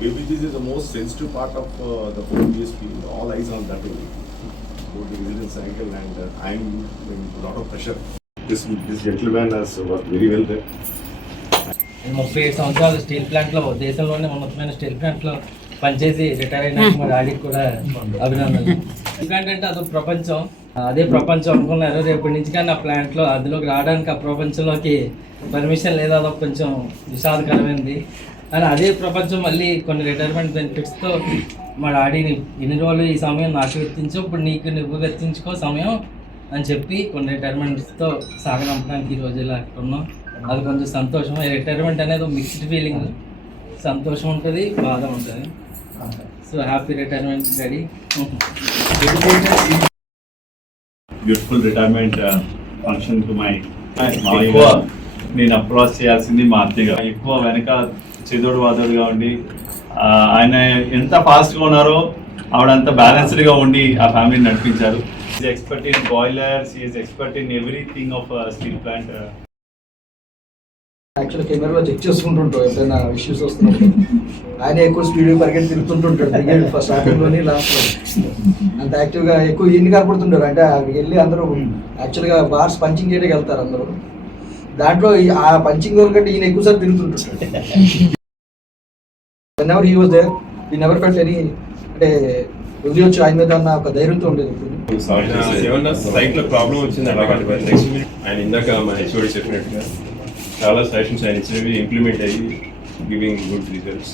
Maybe this is the most sensitive part of the whole DSP. All eyes on that only. Both the residence angle and I'm in a lot of pressure. This gentleman has worked very well there. 37 సంవత్సరాలు steel ప్లాంట్లో దేశంలోనే ఉన్నతమైన steel ప్లాంట్లో పనిచేసి retire అయిన మా డాడీకి కూడా అభినందనలు. ఎందుకంటే అదొక ప్రపంచం, అదే ప్రపంచం అనుకున్నారు. రేపటి నుంచి కానీ ఆ ప్లాంట్లో అందులోకి రావడానికి ఆ ప్రపంచంలోకి పర్మిషన్ లేదా అదొక కొంచెం విషాదకరమైంది. కానీ అదే ప్రపంచం మళ్ళీ కొన్ని రిటైర్మెంట్ బెనిఫిట్స్తో మా డాడీని ఇన్ని రోజులు ఈ సమయం నాకు వెచ్చించు, ఇప్పుడు నీకు నువ్వు వెచ్చించుకో సమయం అని చెప్పి కొన్ని రిటైర్మెంట్స్తో సాగనంపడానికి ఈరోజు ఇలా ఉన్నాం. అది కొంచెం సంతోషం. రిటైర్మెంట్ అనేది మిక్స్డ్ ఫీలింగ్, సంతోషం ఉంటుంది, బాధ ఉంటుంది. So happy retirement daddy. Beautiful retirement function to my ఎక్కువ నేను అప్రోచ్ చేయాల్సింది మా అత్తయ్య గారు. ఎక్కువ వెనక చేదోడు వాదోడుగా ఉండి ఆయన ఎంత ఫాస్ట్గా ఉన్నారో ఆవిడ అంత బ్యాలెన్స్డ్గా ఉండి ఆ ఫ్యామిలీని నడిపించారు. Is expert in boilers, is expert in everything of steel plant. Actual కెమెరాలో చెక్ చేసుకుంటుంటాం ఎప్పుడైనా ఇష్యూస్ వస్తున్నప్పుడు. ఆయన ఎక్కువ స్పీడ్ పరిగెట్టి తిరుగుతుంటాడు ఫస్ట్ స్టార్టింగ్లోని లాస్ట్లో. అంత యాక్టివ్గా ఎక్కువ ఈయన కనపడుతుంటారు. అంటే అక్కడికి వెళ్ళి అందరూ యాక్చువల్గా బార్స్ పంచింగ్ చేయడానికి వెళ్తారు అందరూ. దాంట్లో ఆ పంచింగ్ రోల్ కంటే ఈయన ఎక్కువసార్లు తిరుగుతుంటాడు. whenever he was there, he never felt any అంటే వదిలివచ్చు ఆయన మీద అన్న ఒక ధైర్యంతో ఉండేది. సైట్ లో ప్రాబ్లం వచ్చింది ఆయన ఇందాక మన హెచ్ఓడి చెప్పినట్టుగా చాలా సజెషన్స్ ఆయన ఇచ్చినవి ఇంప్లిమెంట్ అయ్యి గివింగ్ గుడ్ రిజల్ట్స్.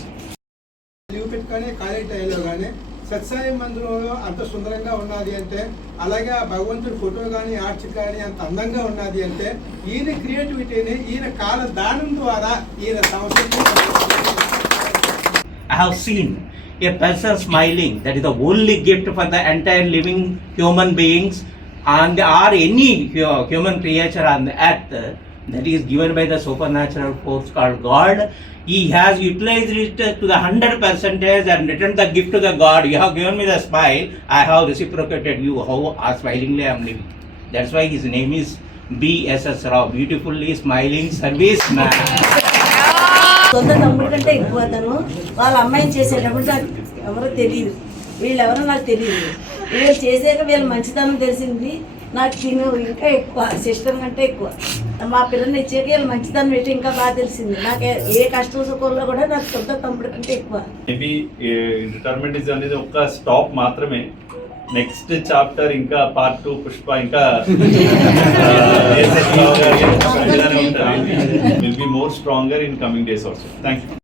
లీవ్ పెట్టుకొని ఖాళీ టైంలో కానీ సత్సాయి మందిరంలో అంత సుందరంగా ఉన్నది అంటే, అలాగే ఆ భగవంతుడి ఫోటో కానీ ఆర్చ్ కానీ అంత అందంగా ఉన్నది అంటే ఈయన క్రియేటివిటీని ఈయన కాల దానం ద్వారా ఈయన సంవత్సరం. I have seen a person smiling. That is the only gift for the entire living human beings and or any human creature on the earth that is given by the supernatural force called God. He has utilized it to the 100% and returned the gift to the God. You have given me the smile, I have reciprocated you how smilingly I am living. That's why his name is B.S.S. Rao, beautifully smiling service man. సొంత తమ్ముడు కంటే ఎక్కువ అతను వాళ్ళ అమ్మాయిని చేసేటప్పుడు నాకు ఎవరో తెలియదు, వీళ్ళెవరో నాకు తెలియదు. వీళ్ళు చేసాక వీళ్ళ మంచితనం తెలిసింది నాకు. తిను ఇంకా ఎక్కువ సిస్టమ్ కంటే ఎక్కువ మా పిల్లల్ని ఇచ్చాక వీళ్ళ మంచితనం పెట్టి ఇంకా బాగా తెలిసింది నాకు. ఏ కష్టం సుఖంలో కూడా నాకు సొంత తమ్ముడు కంటే ఎక్కువ. మేబీ రిటైర్మెంట్ ఇస్ అనేది ఒక స్టాప్ మాత్రమే. నెక్స్ట్ చాప్టర్ ఇంకా పార్ట్ 2 పుష్ప ఇంకా will be more stronger in coming days also. Thank you.